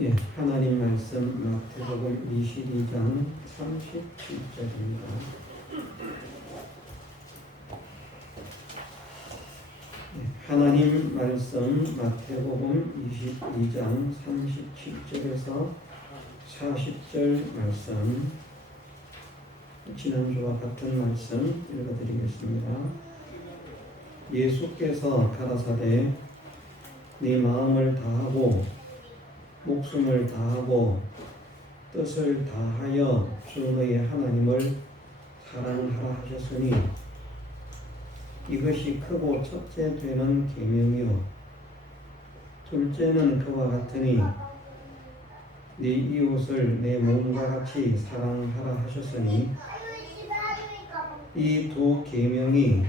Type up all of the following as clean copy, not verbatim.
예, 하나님 말씀 마태복음 22장 37절입니다. 하나님 말씀 마태복음 22장 37절에서 40절 말씀, 지난주와 같은 말씀 읽어드리겠습니다. 예수께서 가라사대 네 마음을 다하고 목숨을 다하고 뜻을 다하여 주 너의 하나님을 사랑하라 하셨으니 이것이 크고 첫째 되는 계명이요 둘째는 그와 같으니 네 이웃을 내 몸과 같이 사랑하라 하셨으니 이 두 계명이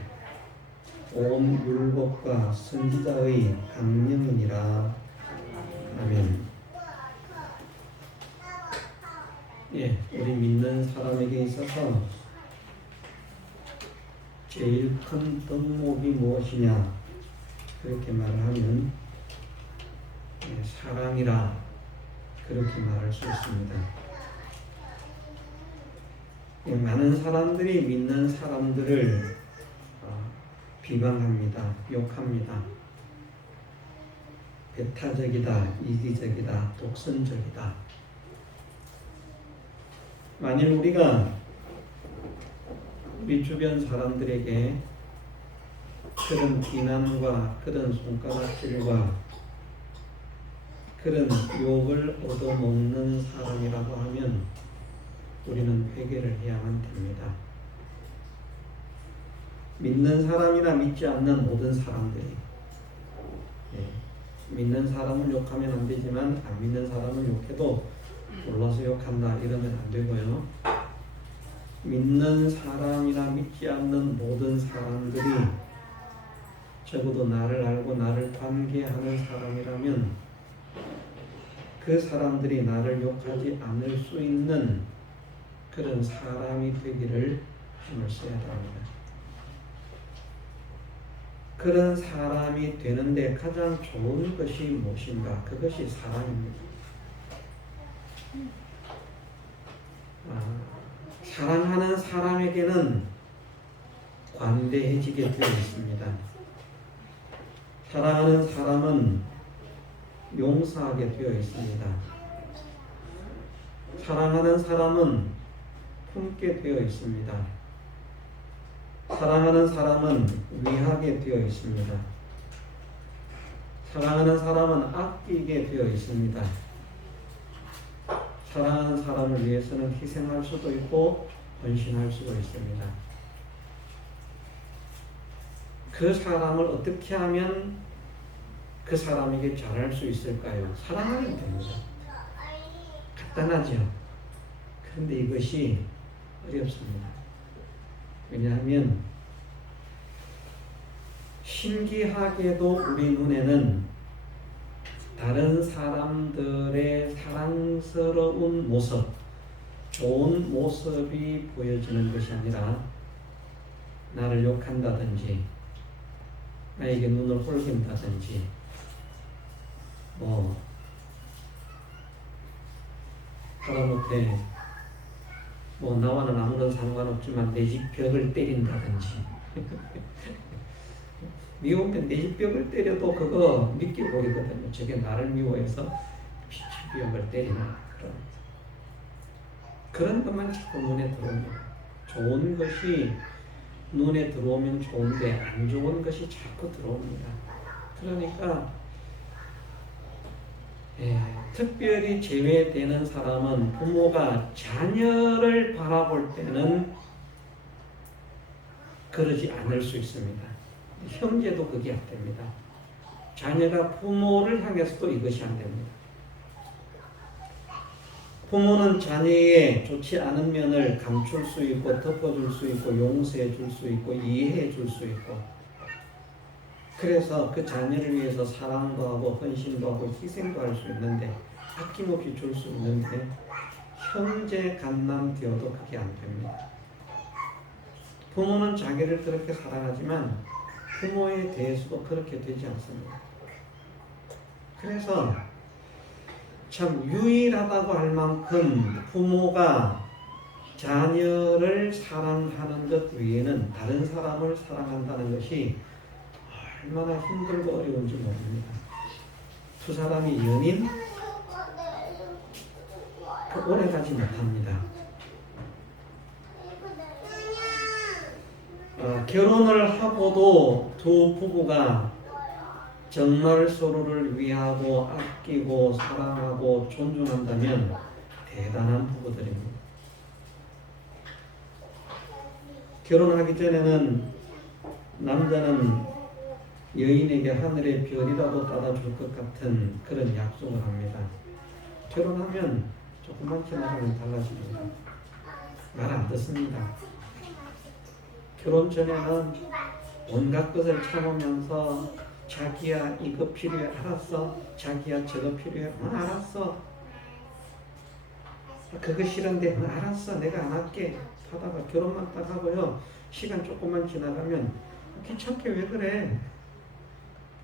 온 율법과 선지자의 강령이니라. 아멘. 예, 우리 믿는 사람에게 있어서 제일 큰 덕목이 무엇이냐 그렇게 말을 하면 사랑이라 그렇게 말할 수 있습니다. 많은 사람들이 믿는 사람들을 비방합니다. 욕합니다. 배타적이다, 이기적이다, 독선적이다. 만일 우리가 우리 주변 사람들에게 그런 비난과 그런 손가락질과 그런 욕을 얻어먹는 사람이라고 하면 우리는 회개를 해야만 됩니다. 믿는 사람이나 믿지 않는 모든 사람들이, 믿는 사람을 욕하면 안 되지만 안 믿는 사람을 욕해도 몰라서 욕한다 이러면 안 되고요. 믿는 사람이나 믿지 않는 모든 사람들이 적어도 나를 알고 나를 관계하는 사람이라면 그 사람들이 나를 욕하지 않을 수 있는 그런 사람이 되기를 힘을 써야 됩니다. 그런 사람이 되는데 가장 좋은 것이 무엇인가? 그것이 사랑입니다. 사랑하는 사람에게는 관대해지게 되어 있습니다. 사랑하는 사람은 용서하게 되어 있습니다. 사랑하는 사람은 품게 되어 있습니다. 사랑하는 사람은 위하게 되어 있습니다. 사랑하는 사람은 아끼게 되어 있습니다. 사랑하는 사람을 위해서는 희생할 수도 있고 헌신할 수도 있습니다. 그 사람을 어떻게 하면 그 사람에게 잘할 수 있을까요? 사랑하면 됩니다. 간단하죠. 그런데 이것이 어렵습니다. 왜냐하면 신기하게도 우리 눈에는 다른 사람들의 사랑스러운 모습, 좋은 모습이 보여지는 것이 아니라 나를 욕한다든지 나에게 눈을 홀긴다든지 하다못해 나와는 아무런 상관없지만 내 집 벽을 때린다든지 미우면 내 집 벽을 때려도 그거 믿게 보이거든요. 저게 나를 미워해서 집 벽을 때리나 그런 것만 자꾸 눈에 들어옵니다. 좋은 것이 눈에 들어오면 좋은데 안 좋은 것이 자꾸 들어옵니다. 그러니까 특별히 제외되는 사람은 부모가 자녀를 바라볼 때는 그러지 않을 수 있습니다. 형제도 그게 안 됩니다. 자녀가 부모를 향해서도 이것이 안 됩니다. 부모는 자녀의 좋지 않은 면을 감출 수 있고 덮어줄 수 있고 용서해 줄 수 있고 이해해 줄 수 있고 그래서 그 자녀를 위해서 사랑도 하고 헌신도 하고 희생도 할 수 있는데 아낌없이 줄 수 있는데 형제 간남 되어도 그게 안 됩니다. 부모는 자기를 그렇게 사랑하지만 부모에 대해서도 그렇게 되지 않습니다. 그래서 참 유일하다고 할 만큼 부모가 자녀를 사랑하는 것 외에는 다른 사람을 사랑한다는 것이 얼마나 힘들고 어려운지 모릅니다. 두 사람이 연인 오래 가지 못합니다. 결혼을 하고도 두 부부가 정말 서로를 위하고 아끼고 사랑하고 존중한다면 대단한 부부들입니다. 결혼하기 전에는 남자는 여인에게 하늘의 별이라도 따라줄 것 같은 그런 약속을 합니다. 결혼하면 조금만 지나가면 달라집니다. 말 안 듣습니다. 결혼 전에는 온갖 것을 참으면서 자기야 이거 필요해 알았어? 자기야 저거 필요해 알았어? 그거 싫은데 알았어 내가 안 할게 하다가 결혼만 딱 하고요 시간 조금만 지나가면 귀찮게 왜 그래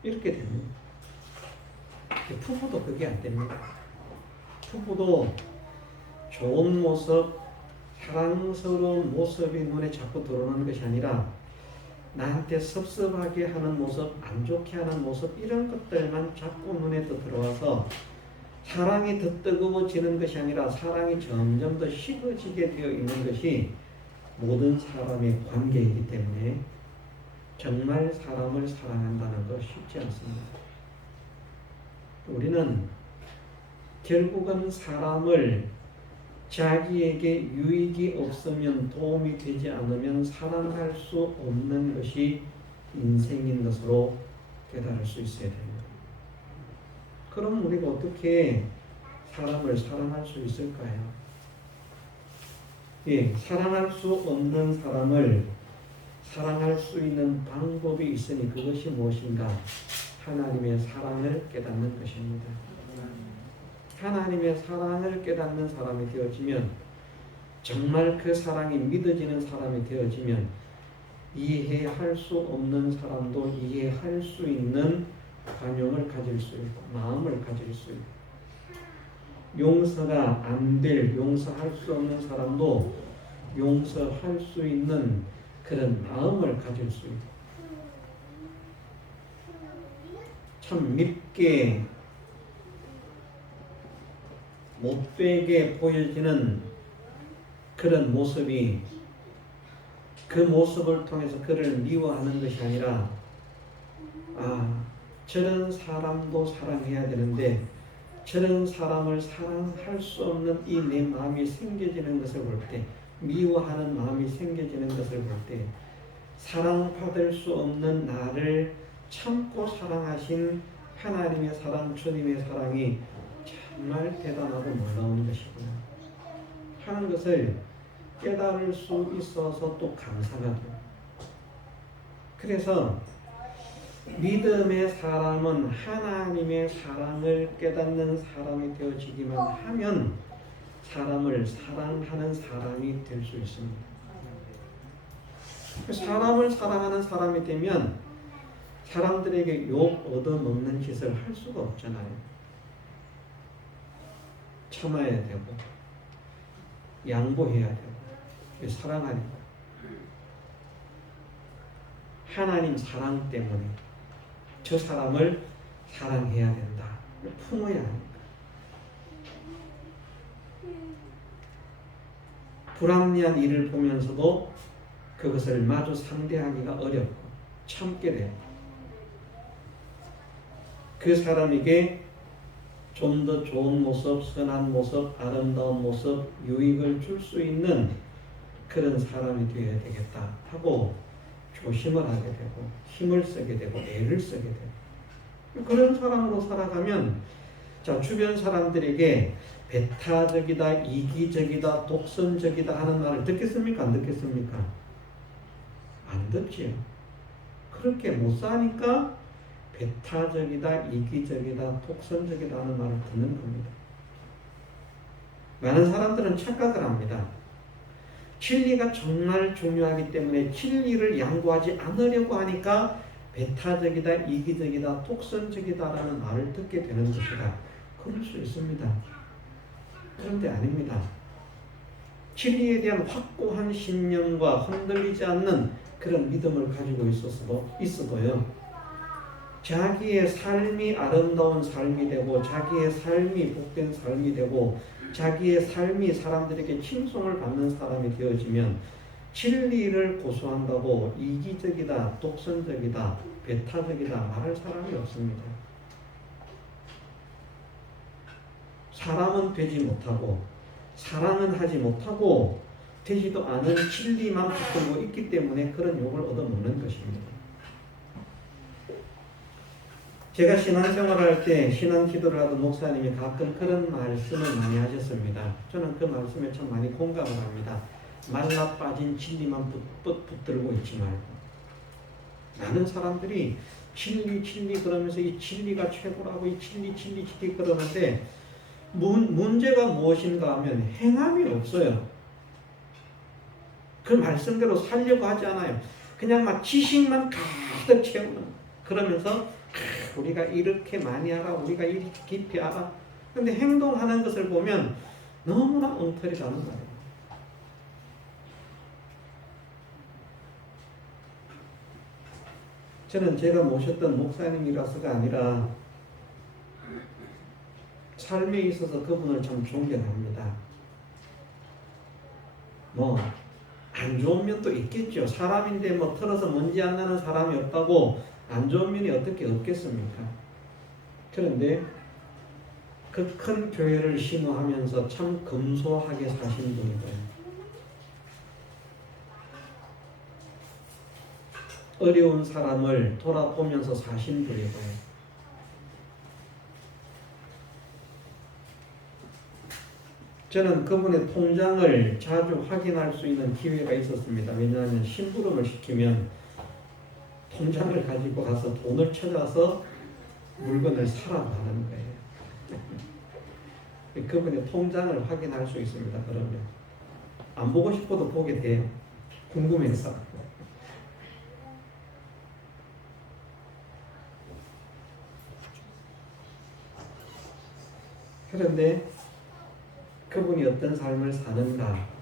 이렇게 됩니다. 부부도 그게 안 됩니다. 부부도 좋은 모습 사랑스러운 모습이 눈에 자꾸 들어오는 것이 아니라 나한테 섭섭하게 하는 모습, 안 좋게 하는 모습 이런 것들만 자꾸 눈에 들어와서 사랑이 더 뜨거워지는 것이 아니라 사랑이 점점 더 식어지게 되어 있는 것이 모든 사람의 관계이기 때문에 정말 사람을 사랑한다는 것 쉽지 않습니다. 우리는 결국은 사람을 자기에게 유익이 없으면 도움이 되지 않으면 사랑할 수 없는 것이 인생인 것으로 깨달을 수 있어야 됩니다. 그럼 우리가 어떻게 사람을 사랑할 수 있을까요? 사랑할 수 없는 사람을 사랑할 수 있는 방법이 있으니 그것이 무엇인가? 하나님의 사랑을 깨닫는 것입니다. 하나님의 사랑을 깨닫는 사람이 되어지면 정말 그 사랑이 믿어지는 사람이 되어지면 이해할 수 없는 사람도 이해할 수 있는 관용을 가질 수 있고 마음을 가질 수 있고 용서가 안 될 용서할 수 없는 사람도 용서할 수 있는 그런 마음을 가질 수 있고 참 밉게 못되게 보여지는 그런 모습이 그 모습을 통해서 그를 미워하는 것이 아니라 저런 사람도 사랑해야 되는데 저런 사람을 사랑할 수 없는 이 내 마음이 생겨지는 것을 볼 때 미워하는 마음이 생겨지는 것을 볼 때 사랑받을 수 없는 나를 참고 사랑하신 하나님의 사랑 주님의 사랑이 정말 대단하고 놀라운 것이구나 하는 것을 깨달을 수 있어서 또 감사가 돼요. 그래서 믿음의 사람은 하나님의 사랑을 깨닫는 사람이 되어지기만 하면 사람을 사랑하는 사람이 될 수 있습니다. 사람을 사랑하는 사람이 되면 사람들에게 욕 얻어먹는 짓을 할 수가 없잖아요. 참아야 되고 양보해야 되고 사랑하니까 하나님 사랑 때문에 저 사람을 사랑해야 된다. 품어야 하니까 불합리한 일을 보면서도 그것을 마주 상대하기가 어렵고 참게 돼요. 그 사람에게 좀 더 좋은 모습, 선한 모습, 아름다운 모습, 유익을 줄 수 있는 그런 사람이 되어야 되겠다 하고 조심을 하게 되고 힘을 쓰게 되고 애를 쓰게 되고 그런 사람으로 살아가면 주변 사람들에게 배타적이다, 이기적이다, 독선적이다 하는 말을 듣겠습니까? 안 듣겠습니까? 안 듣지요. 그렇게 못 사니까 배타적이다, 이기적이다, 독선적이다 하는 말을 듣는 겁니다. 많은 사람들은 착각을 합니다. 진리가 정말 중요하기 때문에 진리를 양보하지 않으려고 하니까 배타적이다, 이기적이다, 독선적이다 라는 말을 듣게 되는 것이다. 그럴 수 있습니다. 그런데 아닙니다. 진리에 대한 확고한 신념과 흔들리지 않는 그런 믿음을 가지고 있어도요. 자기의 삶이 아름다운 삶이 되고 자기의 삶이 복된 삶이 되고 자기의 삶이 사람들에게 칭송을 받는 사람이 되어지면 진리를 고수한다고 이기적이다, 독선적이다, 배타적이다 말할 사람이 없습니다. 사람은 되지 못하고 사랑은 하지 못하고 되지도 않은 진리만 붙들고 있기 때문에 그런 욕을 얻어먹는 것입니다. 제가 신앙생활을 할 때 신앙기도를 하던 목사님이 가끔 그런 말씀을 많이 하셨습니다. 저는 그 말씀에 참 많이 공감을 합니다. 말라 빠진 진리만 붙들고 있지 말고. 많은 사람들이 진리 그러면서 이 진리가 최고라고 이 진리 그러는데 문제가 무엇인가 하면 행함이 없어요. 그 말씀대로 살려고 하지 않아요. 그냥 막 지식만 가득 채우는. 그러면서 우리가 이렇게 많이 알아, 우리가 이렇게 깊이 알아. 근데 행동하는 것을 보면 너무나 엉터리라는 말이에요. 저는 제가 모셨던 목사님이라서가 아니라 삶에 있어서 그분을 참 존경합니다. 안 좋은 면도 있겠죠. 사람인데 털어서 먼지 안 나는 사람이 없다고 안 좋은 면이 어떻게 없겠습니까? 그런데 그 큰 교회를 심호하면서 참 검소하게 사신 분이고요. 어려운 사람을 돌아보면서 사신 분이고요. 저는 그분의 통장을 자주 확인할 수 있는 기회가 있었습니다. 왜냐하면 심부름을 시키면 통장을 가지고 가서 돈을 찾아서 물건을 사라고 하는 거예요. 그분의 통장을 확인할 수 있습니다. 그러면 안 보고 싶어도 보게 돼요. 궁금해서. 그런데 그분이 어떤 삶을 사는가?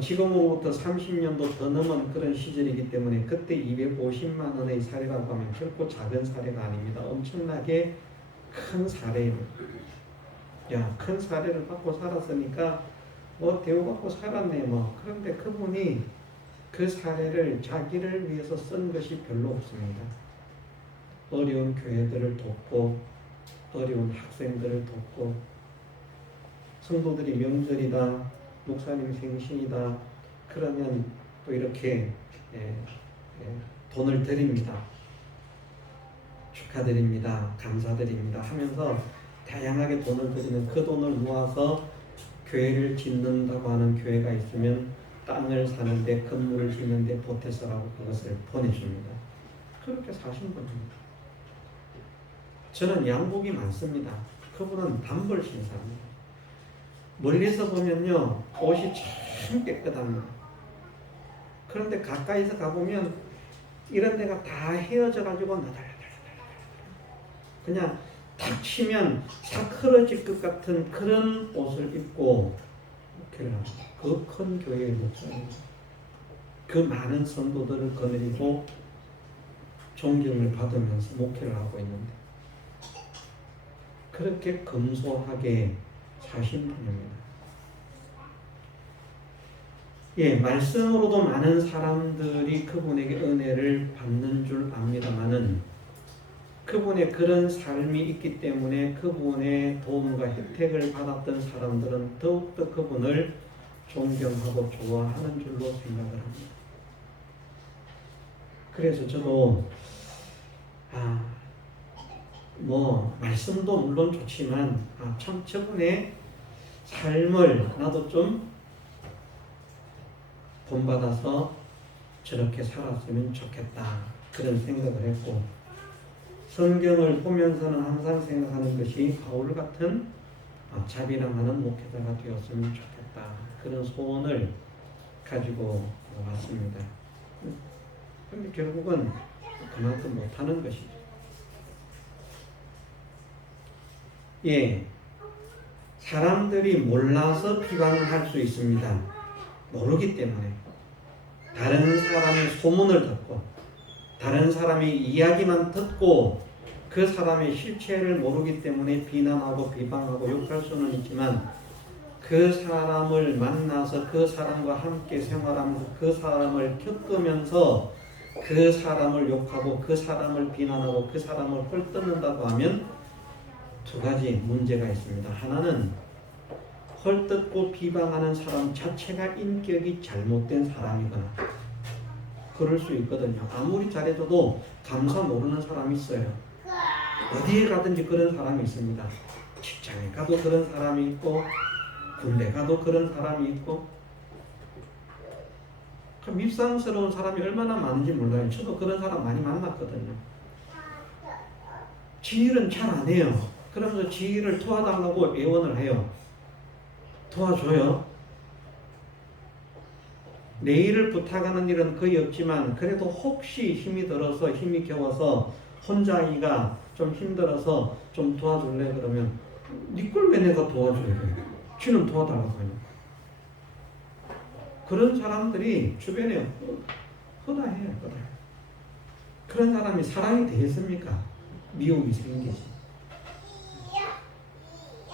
지금으로부터 30년도 더 넘은 그런 시절이기 때문에 그때 250만 원의 사례라고 하면 결코 작은 사례가 아닙니다. 엄청나게 큰 사례입니다. 큰 사례를 받고 살았으니까 대우받고 살았네 그런데 그분이 그 사례를 자기를 위해서 쓴 것이 별로 없습니다. 어려운 교회들을 돕고 어려운 학생들을 돕고 성도들이 명절이다, 목사님 생신이다 그러면 또 이렇게 돈을 드립니다. 축하드립니다. 감사드립니다 하면서 다양하게 돈을 드리는 그 돈을 모아서 교회를 짓는다고 하는 교회가 있으면 땅을 사는데 건물을 짓는데 보태서라고 그것을 보내줍니다. 그렇게 사신 분입니다. 저는 양복이 많습니다. 그분은 단벌 신사입니다. 멀리서 보면요 옷이 참 깨끗합니다. 그런데 가까이서 가보면 이런 데가 다 헤어져 가지고 나달나달 그냥 탁 치면 싹 흐러질 것 같은 그런 옷을 입고 목회를 합니다. 그 큰 교회의 목사입니다. 그 많은 성도들을 거느리고 존경을 받으면서 목회를 하고 있는데 그렇게 검소하게 사신 분입니다. 말씀으로도 많은 사람들이 그분에게 은혜를 받는 줄 압니다마는 그분의 그런 삶이 있기 때문에 그분의 도움과 혜택을 받았던 사람들은 더욱더 그분을 존경하고 좋아하는 줄로 생각을 합니다. 그래서 저도 말씀도 물론 좋지만 참 저분의 삶을 나도 좀 본받아서 저렇게 살았으면 좋겠다 그런 생각을 했고 성경을 보면서는 항상 생각하는 것이 바울 같은 자비랑하는 목회자가 되었으면 좋겠다 그런 소원을 가지고 왔습니다. 그런데 결국은 그만큼 못하는 것이죠. 예, 사람들이 몰라서 비방을 할 수 있습니다. 모르기 때문에. 다른 사람의 소문을 듣고 다른 사람의 이야기만 듣고 그 사람의 실체를 모르기 때문에 비난하고 비방하고 욕할 수는 있지만 그 사람을 만나서 그 사람과 함께 생활하면서 그 사람을 겪으면서 그 사람을 욕하고 그 사람을 비난하고 그 사람을 헐뜯는다고 하면 두 가지 문제가 있습니다. 하나는 헐뜯고 비방하는 사람 자체가 인격이 잘못된 사람이거나 그럴 수 있거든요. 아무리 잘해줘도 감사 모르는 사람이 있어요. 어디에 가든지 그런 사람이 있습니다. 직장에 가도 그런 사람이 있고 군대 가도 그런 사람이 있고 그 밉상스러운 사람이 얼마나 많은지 몰라요. 저도 그런 사람 많이 만났거든요. 지 일은 잘 안 해요. 그러면서 지 일을 도와달라고 애원을 해요. 도와줘요. 내 일을 부탁하는 일은 거의 없지만 그래도 혹시 힘이 들어서 힘이 겨워서 혼자이가 좀 힘들어서 좀 도와줄래 그러면 네 걸 왜 내가 도와줘야 돼? 지는 도와달라고 해요. 그런 사람들이 주변에 허다해요. 허다. 그런 사람이 사랑이 되겠습니까? 미움이 생기지.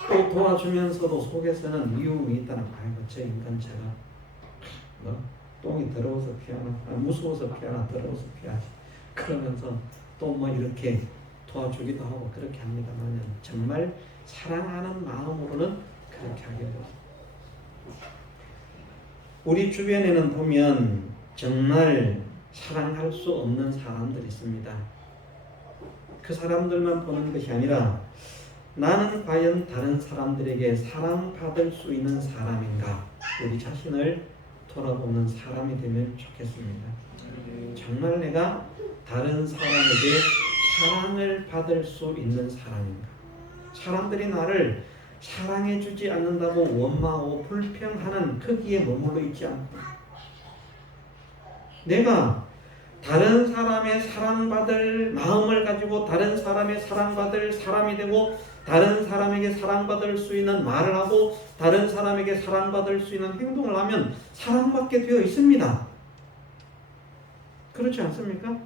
또 도와주면서도 속에서는 미움이 있다는 거예요. 저 인간 제가 똥이 더러워서 피하나, 무서워서 피하나, 더러워서 피하지. 그러면서 또 뭐 이렇게 도와주기도 하고 그렇게 합니다만 정말 사랑하는 마음으로는 그렇게 하게 돼요. 우리 주변에는 보면 정말 사랑할 수 없는 사람들이 있습니다. 그 사람들만 보는 것이 아니라 나는 과연 다른 사람들에게 사랑받을 수 있는 사람인가? 우리 자신을 돌아보는 사람이 되면 좋겠습니다. 정말 내가 다른 사람에게 사랑을 받을 수 있는 사람인가? 사람들이 나를 사랑해주지 않는다고 원망하고 불평하는 거기에 머물러 있지 않고 내가 다른 사람의 사랑받을 마음을 가지고 다른 사람의 사랑받을 사람이 되고 다른 사람에게 사랑받을 수 있는 말을 하고 다른 사람에게 사랑받을 수 있는 행동을 하면 사랑받게 되어 있습니다. 그렇지 않습니까?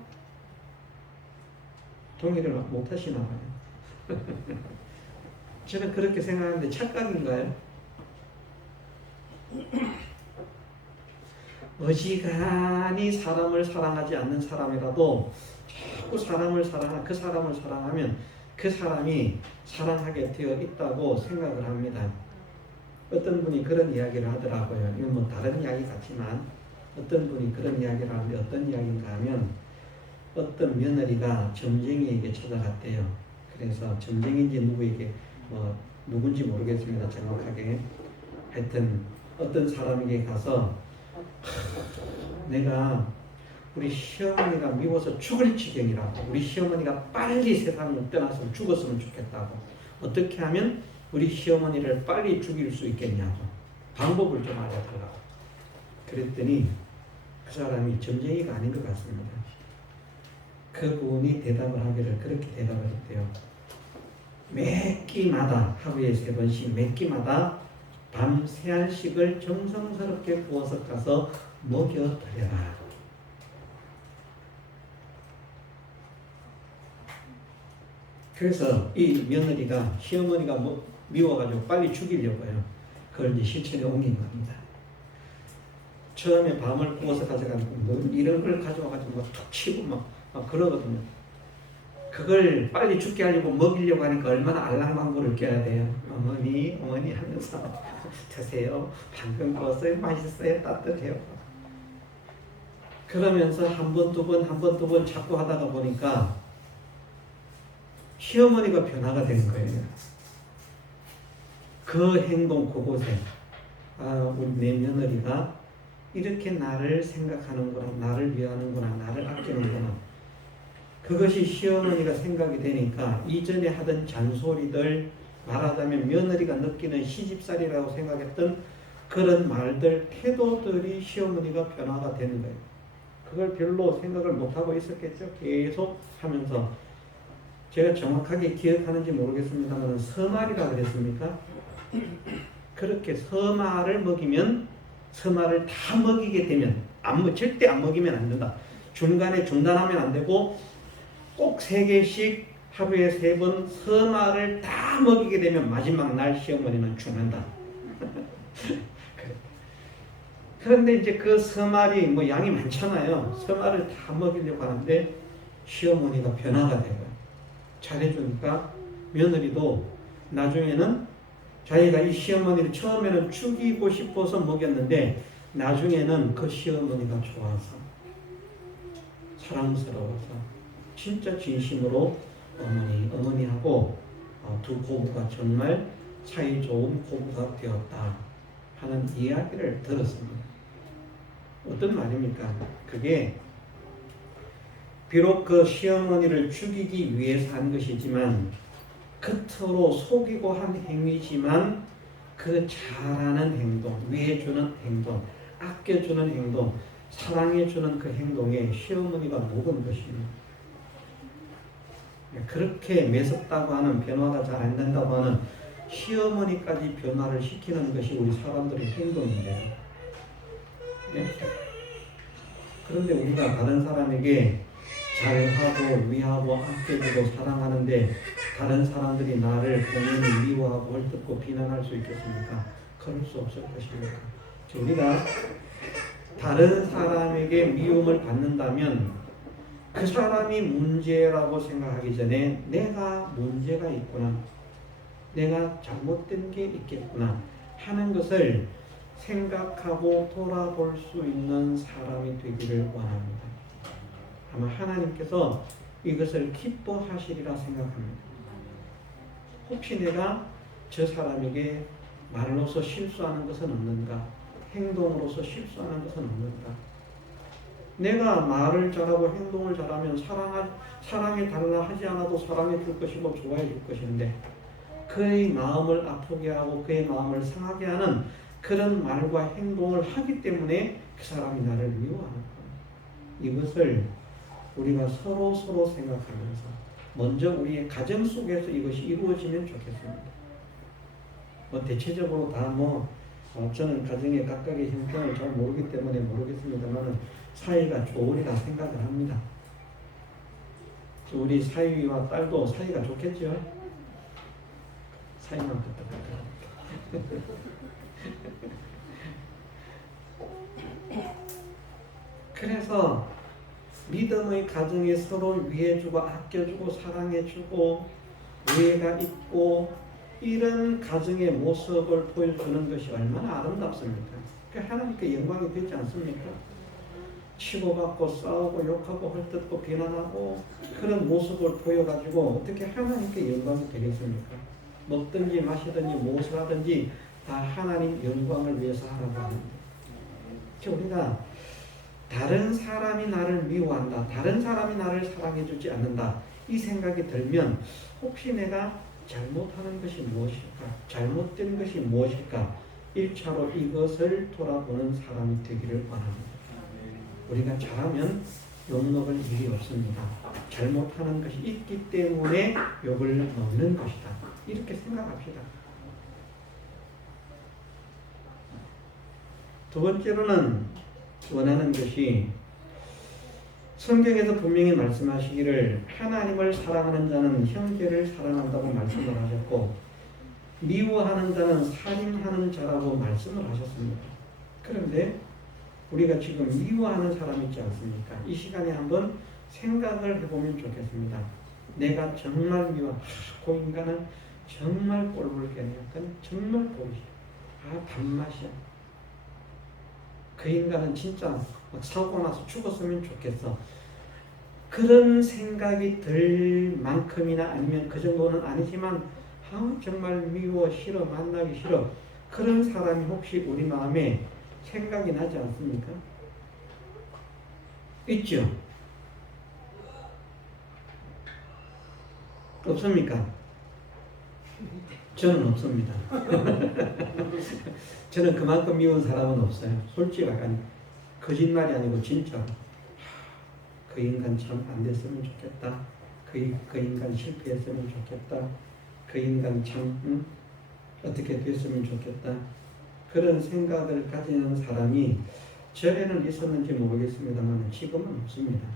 동의를 못 하시나 봐요. 저는 그렇게 생각하는데 착각인가요? 어지간히 사람을 사랑하지 않는 사람이라도 자꾸 사람을 사랑하면 그 사람을 사랑하면 그 사람이 사랑하게 되어 있다고 생각을 합니다. 어떤 분이 그런 이야기를 하더라고요. 이건 뭐 다른 이야기 같지만 어떤 분이 그런 이야기를 하는데 어떤 이야기인가 하면 어떤 며느리가 점쟁이에게 찾아갔대요. 그래서 점쟁이인지 누구에게 누군지 모르겠습니다. 정확하게. 하여튼 어떤 사람에게 가서 내가 우리 시어머니가 미워서 죽을 지경이라고 우리 시어머니가 빨리 세상을 떠났으면 죽었으면 좋겠다고 어떻게 하면 우리 시어머니를 빨리 죽일 수 있겠냐고 방법을 좀 알려달라고 그랬더니 그 사람이 점쟁이가 아닌 것 같습니다. 그분이 대답을 하기를 그렇게 대답을 했대요. 매 끼마다 하루에 3번씩 매 끼마다 밤 3알씩을 정성스럽게 부어서 가서 먹여드려라. 그래서 이 며느리가 시어머니가 미워가지고 빨리 죽이려고요. 그걸 이제 실천에 옮긴 겁니다. 처음에 밤을 구워서 가져가지고 이런 걸 가져와가지고 툭 치고 막 그러거든요. 그걸 빨리 죽게 하려고 먹이려고 하니까 얼마나 알랑방구를 껴야 돼요. 어머니 하면서 드세요. 방금 구웠어요. 맛있어요. 따뜻해요. 그러면서 한 번, 두 번 자꾸 하다가 보니까 시어머니가 변화가 되는 거예요. 그 행동 그곳에 우리 내 며느리가 이렇게 나를 생각하는구나, 나를 위하는구나, 나를 아끼는구나. 그것이 시어머니가 생각이 되니까 이전에 하던 잔소리들 말하자면 며느리가 느끼는 시집살이라고 생각했던 그런 말들, 태도들이 시어머니가 변화가 되는 거예요. 그걸 별로 생각을 못하고 있었겠죠. 계속 하면서 제가 정확하게 기억하는지 모르겠습니다만 서말이라 그랬습니까? 그렇게 서말을 먹이면 서말을 다 먹이게 되면 절대 안 먹이면 안 된다. 중간에 중단하면 안 되고 꼭 3개씩 하루에 3번 서말을 다 먹이게 되면 마지막 날 시어머니는 죽는다. 그런데 이제 그 서말이 뭐 양이 많잖아요. 서말을 다 먹이려고 하는데 시어머니가 변화가 되고 잘해주니까 며느리도 나중에는 자기가 이 시어머니를 처음에는 죽이고 싶어서 먹였는데 나중에는 그 시어머니가 좋아서 사랑스러워서 진짜 진심으로 어머니하고 두 고부가 정말 사이 좋은 고부가 되었다 하는 이야기를 들었습니다. 어떤 말입니까? 그게 비록 그 시어머니를 죽이기 위해서 한 것이지만 겉으로 속이고 한 행위지만 그 잘하는 행동, 위해주는 행동, 아껴주는 행동, 사랑해주는 그 행동에 시어머니가 녹은 것입니다. 그렇게 매섭다고 하는 변화가 잘 안 된다고 하는 시어머니까지 변화를 시키는 것이 우리 사람들의 행동인데요. 네? 그런데 우리가 다른 사람에게 잘하고 위하고 아껴주고 사랑하는데 다른 사람들이 나를 본인이 미워하고 헐뜯고 비난할 수 있겠습니까? 그럴 수 없을 것입니까? 우리가 다른 사람에게 미움을 받는다면 그 사람이 문제라고 생각하기 전에 내가 문제가 있구나, 내가 잘못된 게 있겠구나 하는 것을 생각하고 돌아볼 수 있는 사람이 되기를 원합니다. 아마 하나님께서 이것을 기뻐하시리라 생각합니다. 혹시 내가 저 사람에게 말로서 실수하는 것은 없는가? 행동으로서 실수하는 것은 없는가? 내가 말을 잘하고 행동을 잘하면 사랑해 달라 하지 않아도 사랑해 줄 것이고 좋아해 줄 것인데 그의 마음을 아프게 하고 그의 마음을 상하게 하는 그런 말과 행동을 하기 때문에 그 사람이 나를 미워하는 거예요. 이것을 우리가 서로 생각하면서 먼저 우리의 가정 속에서 이것이 이루어지면 좋겠습니다. 대체적으로 다 저는 가정의 각각의 형편을 잘 모르기 때문에 모르겠습니다만 사이가 좋으리라 생각을 합니다. 우리 사위와 딸도 사이가 좋겠죠? 사이만 끄떡끄떡. 그래서 믿음의 가정에 서로 위해주고 아껴주고 사랑해주고 우애가 있고 이런 가정의 모습을 보여주는 것이 얼마나 아름답습니까? 하나님께 영광이 되지 않습니까? 치고받고 싸우고 욕하고 헐뜯고 비난하고 그런 모습을 보여가지고 어떻게 하나님께 영광이 되겠습니까? 먹든지 마시든지 무엇을 하든지 다 하나님 영광을 위해서 하라고 하는데 우리가 다른 사람이 나를 미워한다, 다른 사람이 나를 사랑해주지 않는다 이 생각이 들면 혹시 내가 잘못하는 것이 무엇일까? 잘못된 것이 무엇일까? 1차로 이것을 돌아보는 사람이 되기를 원합니다. 우리가 잘하면 욕먹을 일이 없습니다. 잘못하는 것이 있기 때문에 욕을 먹는 것이다. 이렇게 생각합시다. 두 번째로는 원하는 것이 성경에서 분명히 말씀하시기를 하나님을 사랑하는 자는 형제를 사랑한다고 말씀을 하셨고 미워하는 자는 살인하는 자라고 말씀을 하셨습니다. 그런데 우리가 지금 미워하는 사람 있지 않습니까? 이 시간에 한번 생각을 해보면 좋겠습니다. 내가 정말 그 인간은 정말 꼴불견이야. 정말 보기 싫어. 단맛이야. 그 인간은 진짜 사고 나서 죽었으면 좋겠어. 그런 생각이 들 만큼이나 아니면 그 정도는 아니지만 정말 미워 싫어 만나기 싫어 그런 사람이 혹시 우리 마음에 생각이 나지 않습니까? 있죠? 없습니까? 저는 없습니다. 저는 그만큼 미운 사람은 없어요. 솔직하게 거짓말이 아니고 진짜 그 인간 참 안 됐으면 좋겠다. 그 인간 실패했으면 좋겠다. 그 인간 참 어떻게 됐으면 좋겠다. 그런 생각을 가지는 사람이 전에는 있었는지 모르겠습니다만 지금은 없습니다.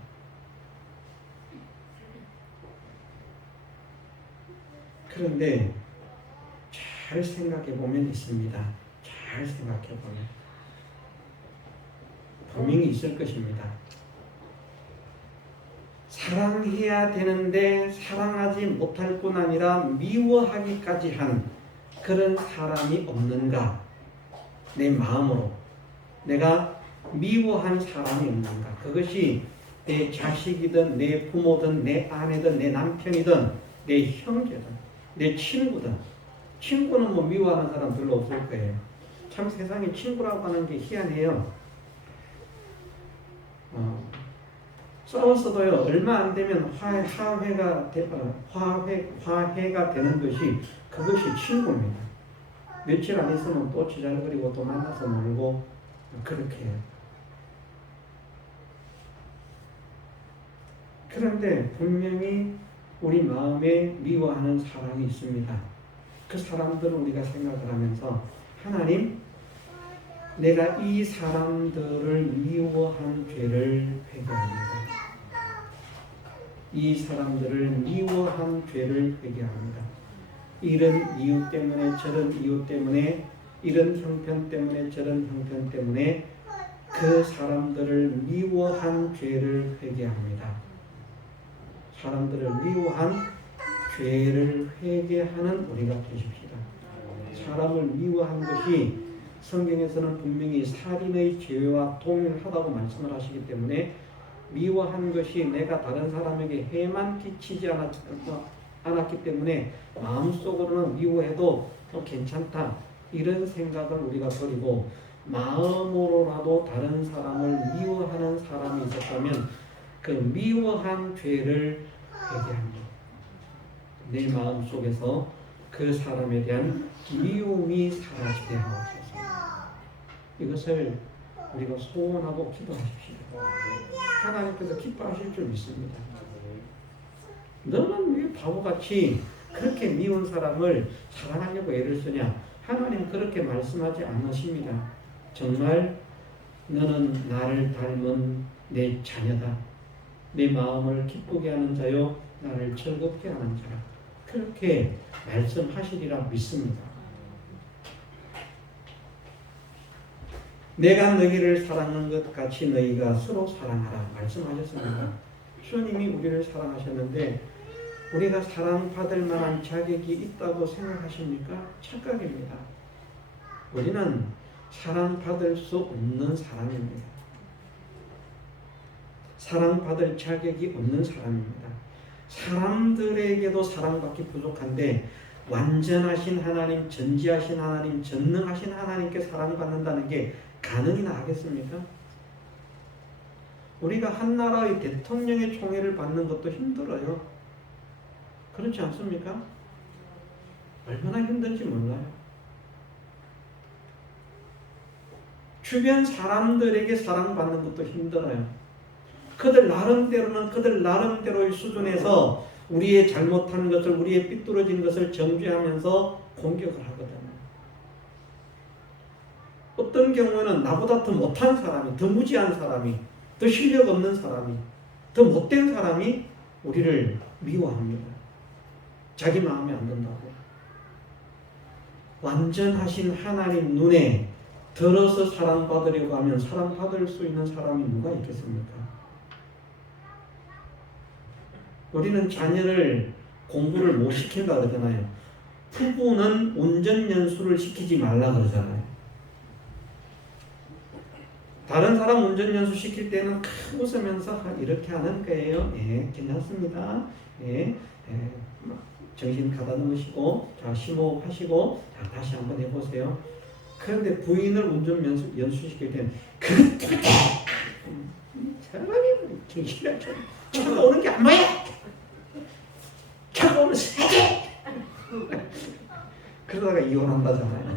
그런데 잘 생각해 보면 있습니다. 잘 생각해 보면 분명히 있을 것입니다. 사랑해야 되는데 사랑하지 못할 뿐 아니라 미워하기까지 한 그런 사람이 없는가? 내 마음으로 내가 미워한 사람이 없는가? 그것이 내 자식이든 내 부모든 내 아내든 내 남편이든 내 형제든 내 친구든. 친구는 뭐 미워하는 사람 별로 없을 거예요. 참 세상에 친구라고 하는 게 희한해요. 싸웠어도요, 얼마 안 되면 화해가 되는 것이 그것이 친구입니다. 며칠 안 있으면 또 지잘거리고 또 만나서 놀고 그렇게 해요. 그런데 분명히 우리 마음에 미워하는 사람이 있습니다. 그 사람들을 우리가 생각을 하면서 하나님, 내가 이 사람들을 미워한 죄를 회개합니다. 이 사람들을 미워한 죄를 회개합니다. 이런 이유 때문에 저런 이유 때문에 이런 형편 때문에 저런 형편 때문에 그 사람들을 미워한 죄를 회개합니다. 사람들을 미워한 죄를 회개하는 우리가 되십시다. 사람을 미워한 것이 성경에서는 분명히 살인의 죄와 동일하다고 말씀을 하시기 때문에 미워한 것이 내가 다른 사람에게 해만 끼치지 않았기 때문에 마음속으로는 미워해도 괜찮다 이런 생각을 우리가 버리고 마음으로라도 다른 사람을 미워하는 사람이 있었다면 그 미워한 죄를 회개합니다. 내 마음속에서 그 사람에 대한 미움이 사라지게 하옵소서. 이것을 우리가 소원하고 기도하십시오. 하나님께서 기뻐하실 줄 믿습니다. 너는 왜 바보같이 그렇게 미운 사람을 사랑하려고 애를 쓰냐? 하나님 그렇게 말씀하지 않으십니다. 정말 너는 나를 닮은 내 자녀다. 내 마음을 기쁘게 하는 자요 나를 즐겁게 하는 자라. 그렇게 말씀하시리라 믿습니다. 내가 너희를 사랑하는 것 같이 너희가 서로 사랑하라 말씀하셨습니다. 주님이 우리를 사랑하셨는데 우리가 사랑받을 만한 자격이 있다고 생각하십니까? 착각입니다. 우리는 사랑받을 수 없는 사람입니다. 사랑받을 자격이 없는 사람입니다. 사람들에게도 사랑받기 부족한데 완전하신 하나님, 전지하신 하나님, 전능하신 하나님께 사랑받는다는 게 가능이나 하겠습니까? 우리가 한 나라의 대통령의 총애를 받는 것도 힘들어요. 그렇지 않습니까? 얼마나 힘든지 몰라요. 주변 사람들에게 사랑받는 것도 힘들어요. 그들 나름대로는 그들 나름대로의 수준에서 우리의 잘못한 것을, 우리의 삐뚤어진 것을 정죄하면서 공격을 하거든요. 어떤 경우에는 나보다 더 못한 사람이, 더 무지한 사람이, 더 실력 없는 사람이, 더 못된 사람이 우리를 미워합니다. 자기 마음에 안 든다고. 완전하신 하나님 눈에 들어서 사랑받으려고 하면 사랑받을 수 있는 사람이 누가 있겠습니까? 우리는 자녀를 공부를 못 시킨다 그러잖아요. 부부는 운전연수를 시키지 말라 그러잖아요. 다른 사람 운전연수 시킬 때는 웃으면서 이렇게 하는 거예요. 예, 괜찮습니다. 예, 정신 가다놓으시고, 자, 심호흡하시고, 자, 다시 한번 해보세요. 그런데 부인을 운전연수 시킬 때는 사람이 정신이 안 차려. 차가 오는 게 안 보여. 차가 오면 사지. 그러다가 이혼한다잖아요.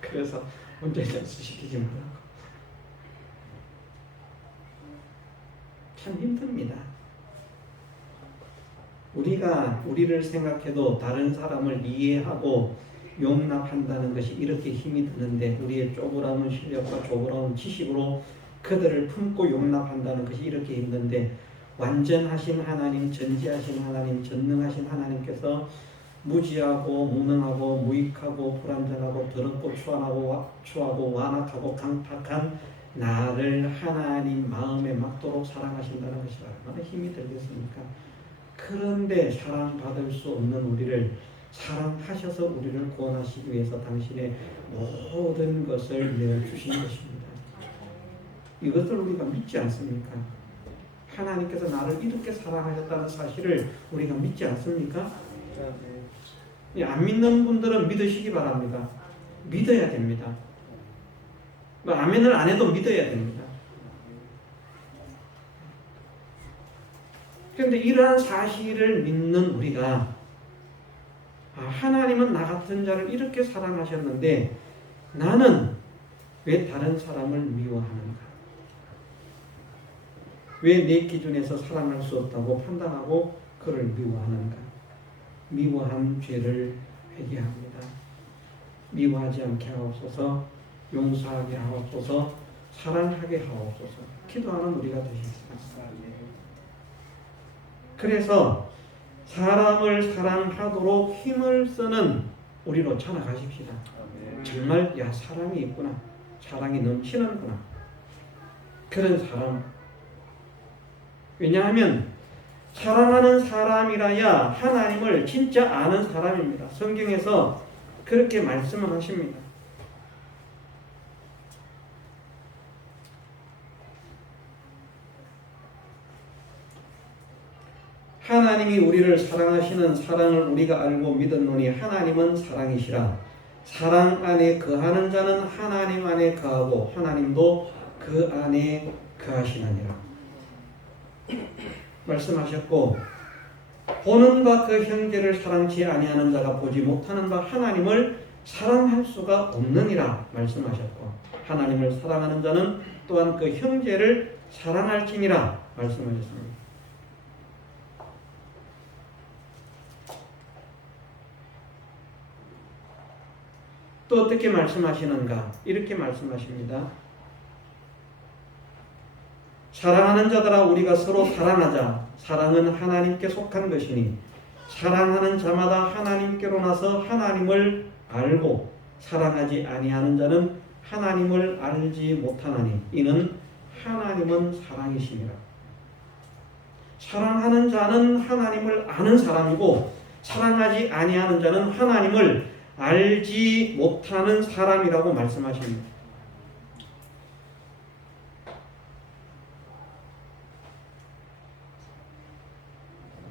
그래서 운전연수 시키지 말라고. 참 힘듭니다. 우리가 우리를 생각해도 다른 사람을 이해하고 용납한다는 것이 이렇게 힘이 드는데 우리의 쪼그라운 실력과 쪼그라운 지식으로 그들을 품고 용납한다는 것이 이렇게 힘든데 완전하신 하나님, 전지하신 하나님, 전능하신 하나님께서 무지하고 무능하고 무익하고 불완전하고 더럽고 추하고 완악하고 강팍한 나를 하나님 마음에 맞도록 사랑하신다는 것이 얼마나 힘이 들겠습니까? 그런데 사랑받을 수 없는 우리를 사랑하셔서 우리를 구원하시기 위해서 당신의 모든 것을 내어주신 것입니다. 이것을 우리가 믿지 않습니까? 하나님께서 나를 이렇게 사랑하셨다는 사실을 우리가 믿지 않습니까? 안 믿는 분들은 믿으시기 바랍니다. 믿어야 됩니다. 아멘을 안 해도 믿어야 됩니다. 그런데 이러한 사실을 믿는 우리가 하나님은 나 같은 자를 이렇게 사랑하셨는데 나는 왜 다른 사람을 미워하는가? 왜 내 기준에서 사랑할 수 없다고 판단하고 그를 미워하는가? 미워한 죄를 회개합니다. 미워하지 않게 하옵소서, 용서하게 하옵소서, 사랑하게 하옵소서. 기도하는 우리가 되십시오. 그래서 사람을 사랑하도록 힘을 쓰는 우리로 찾아가십시다. 정말 사랑이 있구나, 사랑이 넘치는구나, 그런 사람. 왜냐하면 사랑하는 사람이라야 하나님을 진짜 아는 사람입니다. 성경에서 그렇게 말씀을 하십니다. 하나님이 우리를 사랑하시는 사랑을 우리가 알고 믿었노니 하나님은 사랑이시라. 사랑 안에 거하는 자는 하나님 안에 거하고 하나님도 그 안에 거하시느니라 말씀하셨고, 보는 바 그 형제를 사랑치 아니하는 자가 보지 못하는 바 하나님을 사랑할 수가 없느니라 말씀하셨고, 하나님을 사랑하는 자는 또한 그 형제를 사랑할지니라 말씀하셨습니다. 또 어떻게 말씀하시는가? 이렇게 말씀하십니다. 사랑하는 자들아 우리가 서로 사랑하자. 사랑은 하나님께 속한 것이니 사랑하는 자마다 하나님께로 나서 하나님을 알고 사랑하지 아니하는 자는 하나님을 알지 못하나니 이는 하나님은 사랑이시니라. 사랑하는 자는 하나님을 아는 사람이고 사랑하지 아니하는 자는 하나님을 알지 못하는 사람이라고 말씀하십니다.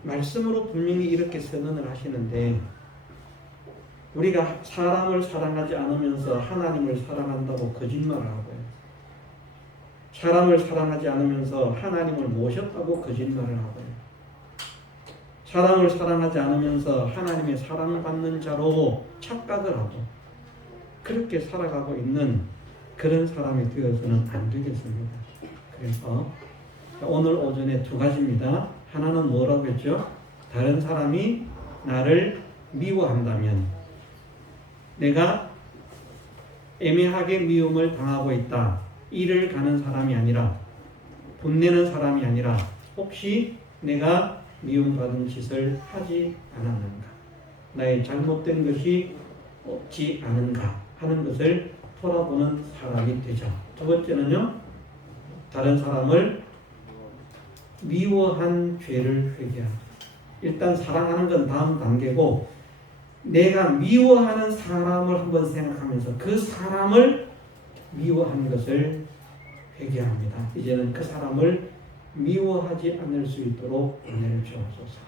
말씀으로 분명히 이렇게 선언을 하시는데 우리가 사람을 사랑하지 않으면서 하나님을 사랑한다고 거짓말을 하고요. 사람을 사랑하지 않으면서 하나님을 모셨다고 거짓말을 하고요. 사람을 사랑하지 않으면서 하나님의 사랑받는 자로 착각을 하고 그렇게 살아가고 있는 그런 사람이 되어서는 안 되겠습니다. 그래서 오늘 오전에 두 가지입니다. 하나는 뭐라고 했죠? 다른 사람이 나를 미워한다면 내가 애매하게 미움을 당하고 있다. 일을 가는 사람이 아니라 분내는 사람이 아니라 혹시 내가 미움받은 짓을 하지 않았는가, 나의 잘못된 것이 없지 않은가 하는 것을 돌아보는 사람이 되자. 두 번째는요, 다른 사람을 미워한 죄를 회개하라. 일단 사랑하는 건 다음 단계고 내가 미워하는 사람을 한번 생각하면서 그 사람을 미워한 것을 회개합니다. 이제는 그 사람을 미워하지 않을 수 있도록 은혜를 주옵소서.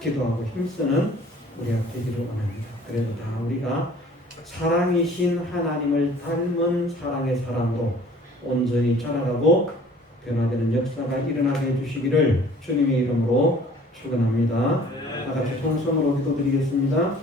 기도하고 힘쓰는 우리가 되기를 원합니다. 그래도 다 우리가 사랑이신 하나님을 닮은 사랑의 사람으로 온전히 자라가고 변화되는 역사가 일어나게 해주시기를 주님의 이름으로 축원합니다. 다 같이 통성으로 기도드리겠습니다.